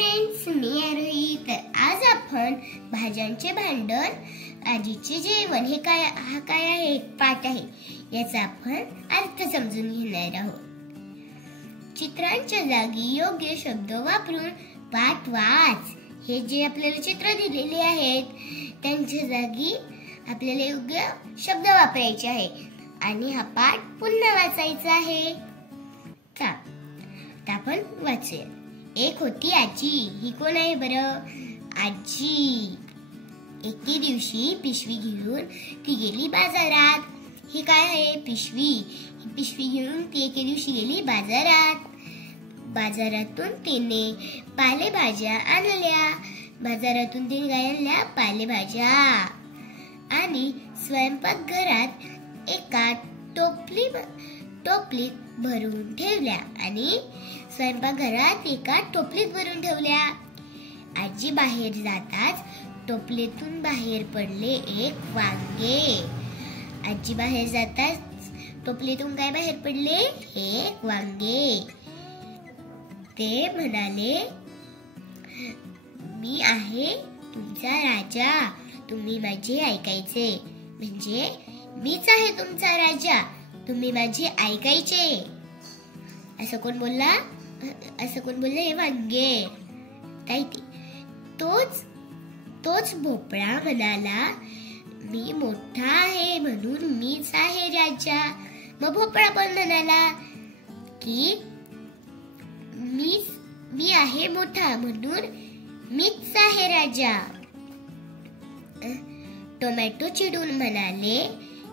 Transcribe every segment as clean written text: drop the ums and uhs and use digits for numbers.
Friends, मी आरोही. तर आज आपण भाज्यांचे भांडण, आजीचे जेवण हे काय आहे पाठ आहे याचा आपण अर्थ समजून घेणार आहोत. चित्रांच्या जागी योग्य शब्द वापरून पाठ वाच. हे जे आपल्याला चित्र दिलेले आहेत त्यांच्या जागी आपल्याला योग्य शब्द वापरायचे आहे आणि हा पाठ पुन्हा वाचायचा आहे. आपण वाचूया. एक होती आजी. ही कोण आहे बरं? आजी. एके दिवशी पिशवी घेऊन ती गेली बाजारात. ही काय आहे? पिशवी. ही पिशवी घेऊन ती एके दिवशी गेली बाजारात. बाजारातून तिने पालेभाज्या आणल्या. बाजारातून तिने काय आणल्या? पालेभाज्या. आणि स्वयंपाकघरात एका टोपलीत भरून ठेवल्या. आजी बाहेर जाताच टोपलीतून बाहेर पडले एक वांगे. आजी बाहेर जाताच टोपलीतून काय बाहेर पडले? एक वांगे. ते म्हणाले, मी आहे तुमचा राजा, तुम्ही माझे ऐकायचे. म्हणजे मीच आहे तुमचा राजा, तुम्ही माझे ऐकायचे. असं कोण बोलला? हे वांगे. काय ते? तोच भोपळा म्हणाला, मी मोठा आहे म्हणून मीच आहे राजा. मग भोपळा पण म्हणाला की मी आहे मोठा म्हणून मीच आहे राजा. टोमॅटो चिडून म्हणाले,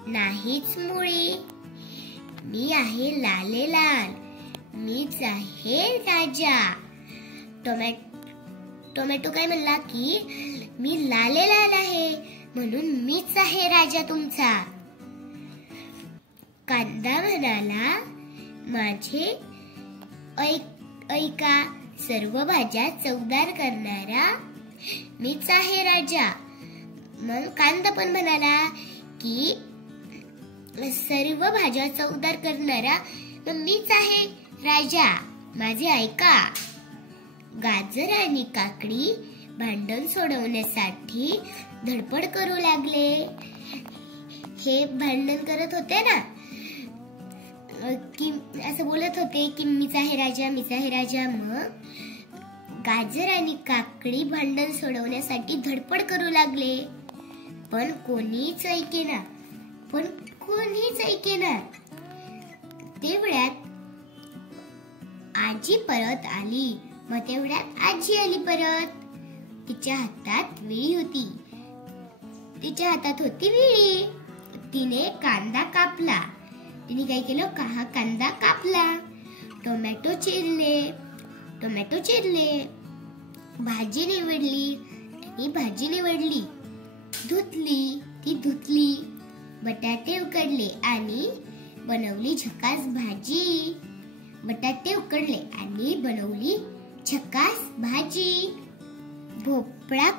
नाहीच मुळी, मी आहे लाले लाल, मीच आहे राजा. टोमॅटो काय म्हणला की मी लाले लाल आहे म्हणून मीच आहे राजा तुमचा. कांदा म्हणाला, माझे ऐका, सर्व भाज्या चवदार करणारा मीच आहे राजा. मग कांदा पण म्हणाला की सर्व भाज्या चवदार करणारा मीच आहे राजा, माझे ऐका. गाजर आणि काकडी भांडण सोडवण्यासाठी धडपड करू लागले. हे भांडण करत होते ना, की असं बोलत होते की मीच आहे राजा, मीच आहे राजा. मग गाजर आणि काकडी भांडण सोडवण्यासाठी धडपड करू लागले, पण कोणीच ऐकेना. तेवढ्यात आजी परत आली. मग तेवढ्यात आजी आली परत. तिच्या हातात विळी होती. तिने कांदा कापला. तिने काय केलं? कांदा कापला. टोमॅटो चिरले. भाजी निवडली. धुतली. बटाटे उकडले आणि बनवली झकास भाजी. भोपळा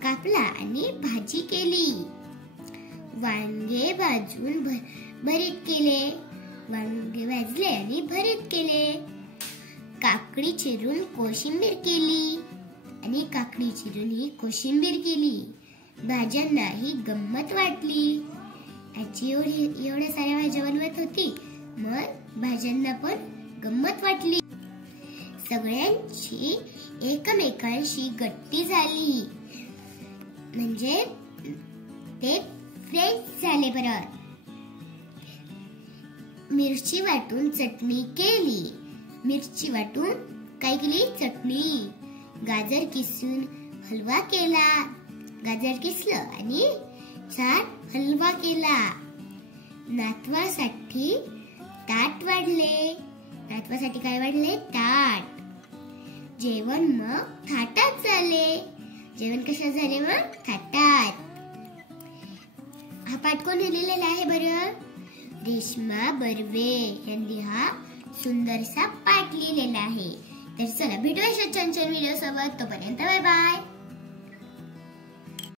कापला आणि भाजी केली. वांगे भाजले आणि भरीत केले. काकडी चिरून कोशिंबीर केली. भाज्यांना ही गंमत वाटली. आजी एवढ्या साऱ्या भाज्या बनवत होती, मग भाज्यांना पण गंमत वाटली. सगळ्यांची एकमेकांशी गट्टी झाली. म्हणजे ते फ्रेंड्स झाले. परत मिरची वाटून काय केली? चटणी. गाजर किसून हलवा केला. गाजर किसलं आणि छान हलवा केला. नातवासाठी काय वाढले? ताट. जेवण मग थाटात झाले. जेवण कशात झाले? मग थाटात. हा पाठ कोणी लिहिलेला आहे बरं? रेश्मा बर्वे यांनी हा सुंदरसा पाठ लिहिलेला आहे. तर चला भेटूया छान छान व्हिडिओ सोबत. तोपर्यंत बाय बाय.